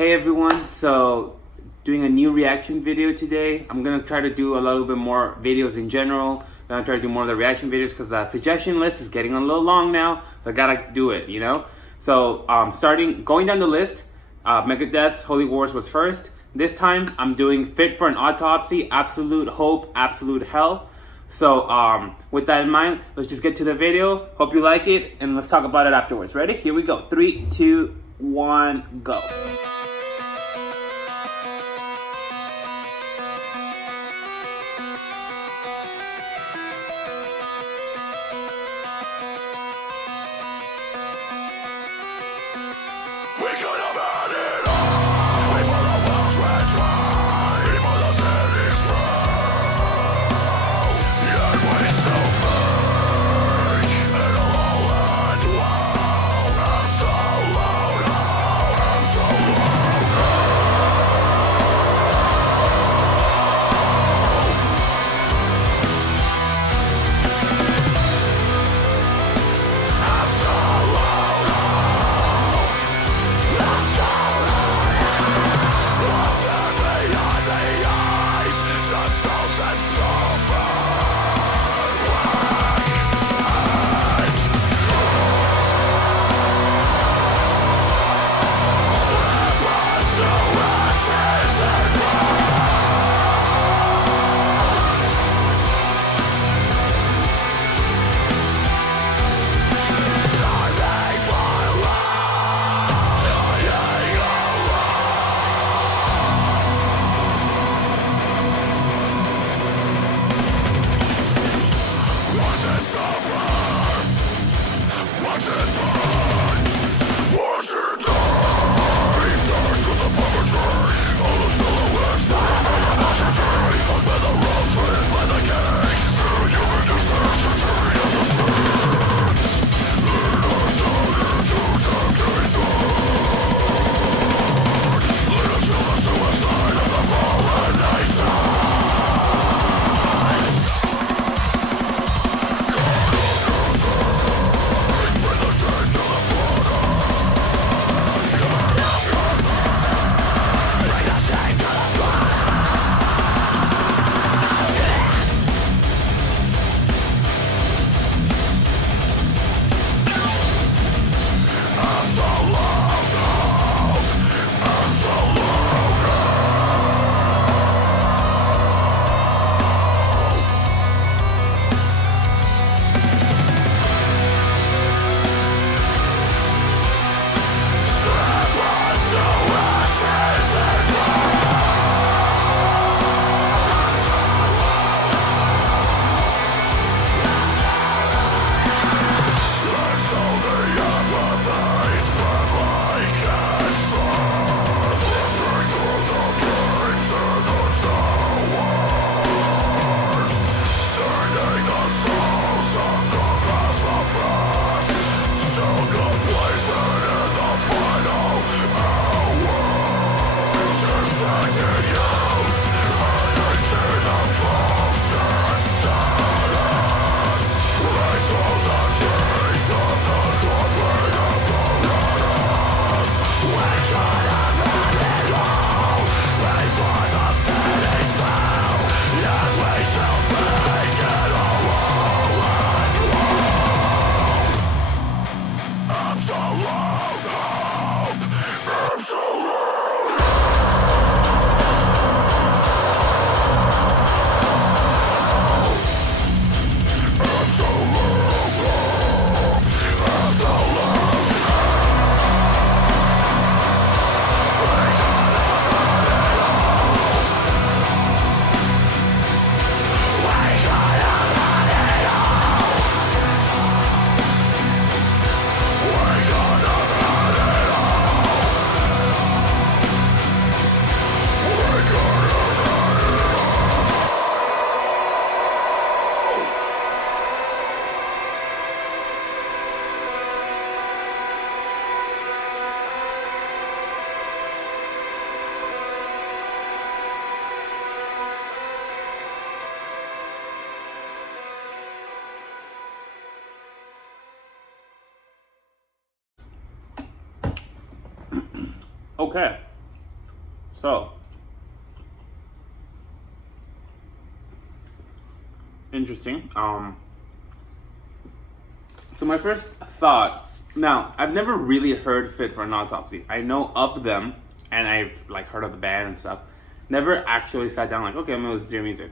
Hey everyone, so doing a new reaction video today. I'm gonna try to do a little bit more videos in general. I'm gonna try to do more of the reaction videos because the suggestion list is getting a little long now, so I gotta do it, you know? So going down the list, Megadeth's Holy Wars was first. This time I'm doing For An Autopsy, Absolute Hope, Absolute Hell. So with that in mind, let's just get to the video. Hope you like it, and let's talk about it afterwards. Ready? Here we go. 3, 2, 1, go. We could have had it all. Before the walls were dry, before the cities fell. Yet we still think it'll all end well. I'm so loud now, I'm so loud I'm so loud now. What's that behind the eyes? The souls that suffer. Black and slip us to ashes and starving for love, dying watch it suffer, watch it burn, watch it die. Dies with the puppetry, all the silhouettes that are the oxygen. Hung by the rope, threaded by the gangs. Human necessity of the sins. Innocent into temptation. Lead us to the suicide of the fallen nations. Bring the shame to the slaughter. Bring the shame to the slaughter. I'm so loud now. I'm so loud Strip us to ashes and let show the empathy spread like cancer. Slipping through the beams in the towers. Staining the souls of the pacifists. Still complacent in the final hour. Dissecting youth, a nation of bullshit status. Right through the teeth of the corporate apparatus. We could have had it all before the cities fell. Yet we shall think it'll all end well. Absolute hope, absolute Okay, So, interesting. So my first thought. Now, I've never really heard Fit for an Autopsy. I know of them, and I've like heard of the band and stuff. Never actually sat down like, okay, I'm gonna listen to their music.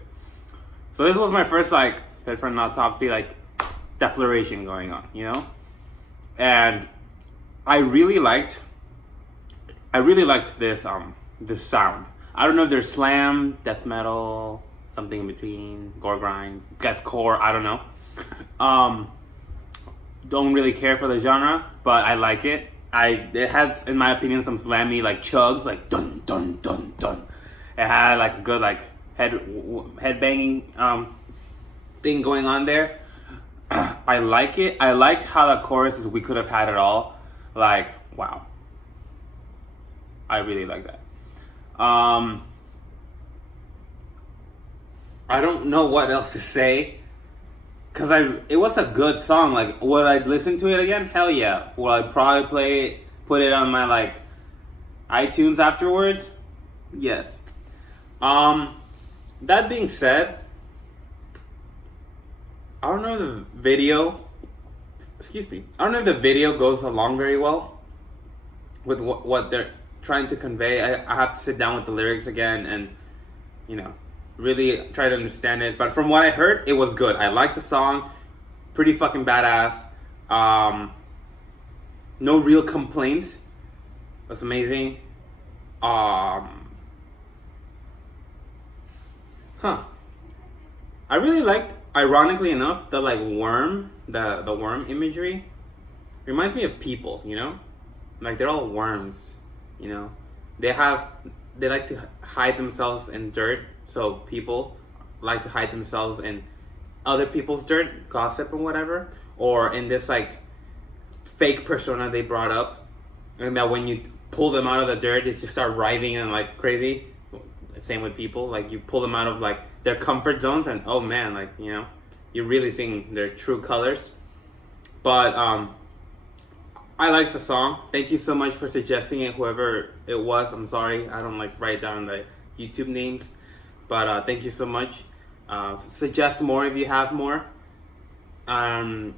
So this was my first like Fit for an Autopsy like declaration going on, you know? And I really liked this this sound. I don't know if they're slam, death metal, something in between, gore grind, deathcore, I don't know. Don't really care for the genre, but I like it. It has, in my opinion, some slammy like chugs, like dun dun dun dun. It had like a good like head banging thing going on there. I like it. I liked how the chorus is "We could have had it all." Like, wow. I really like that. I don't know what else to say. Cause it was a good song. Like, would I listen to it again? Hell yeah. Will I probably put it on my like iTunes afterwards? Yes. That being said, I don't know if the video. Excuse me. I don't know if the video goes along very well with what they're trying to convey. I have to sit down with the lyrics again and, you know, really try to understand it. But from what I heard, it was good. I liked the song. Pretty fucking badass. No real complaints. That's amazing. I really liked, ironically enough, the like worm, the worm imagery. Reminds me of people, you know? Like they're all worms, you know? They like to hide themselves in dirt. So people like to hide themselves in other people's dirt, gossip and whatever, or in this like fake persona they brought up, and that when you pull them out of the dirt, they just start writhing and like crazy. Same with people, like you pull them out of like their comfort zones, and oh man, like you know, you're really seeing their true colors. But I like the song. Thank you so much for suggesting it, whoever it was. I'm sorry, I don't like write down the YouTube names. But thank you so much. Suggest more if you have more. Again,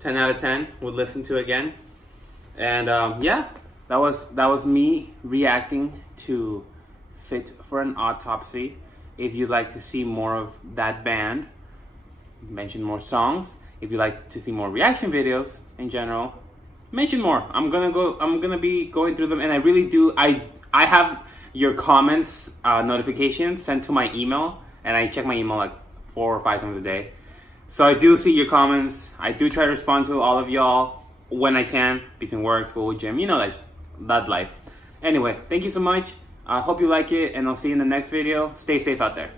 10 out of 10. Would listen to again. And yeah, that was me reacting to Fit for an Autopsy. If you'd like to see more of that band, mention more songs. If you'd like to see more reaction videos in general, mention more. I'm gonna be going through them, and I really do. I have your comments notifications sent to my email, and I check my email like 4 or 5 times a day. So I do see your comments. I do try to respond to all of y'all when I can, between work, school, gym, you know, that life. Anyway, thank you so much. I hope you like it, and I'll see you in the next video. Stay safe out there.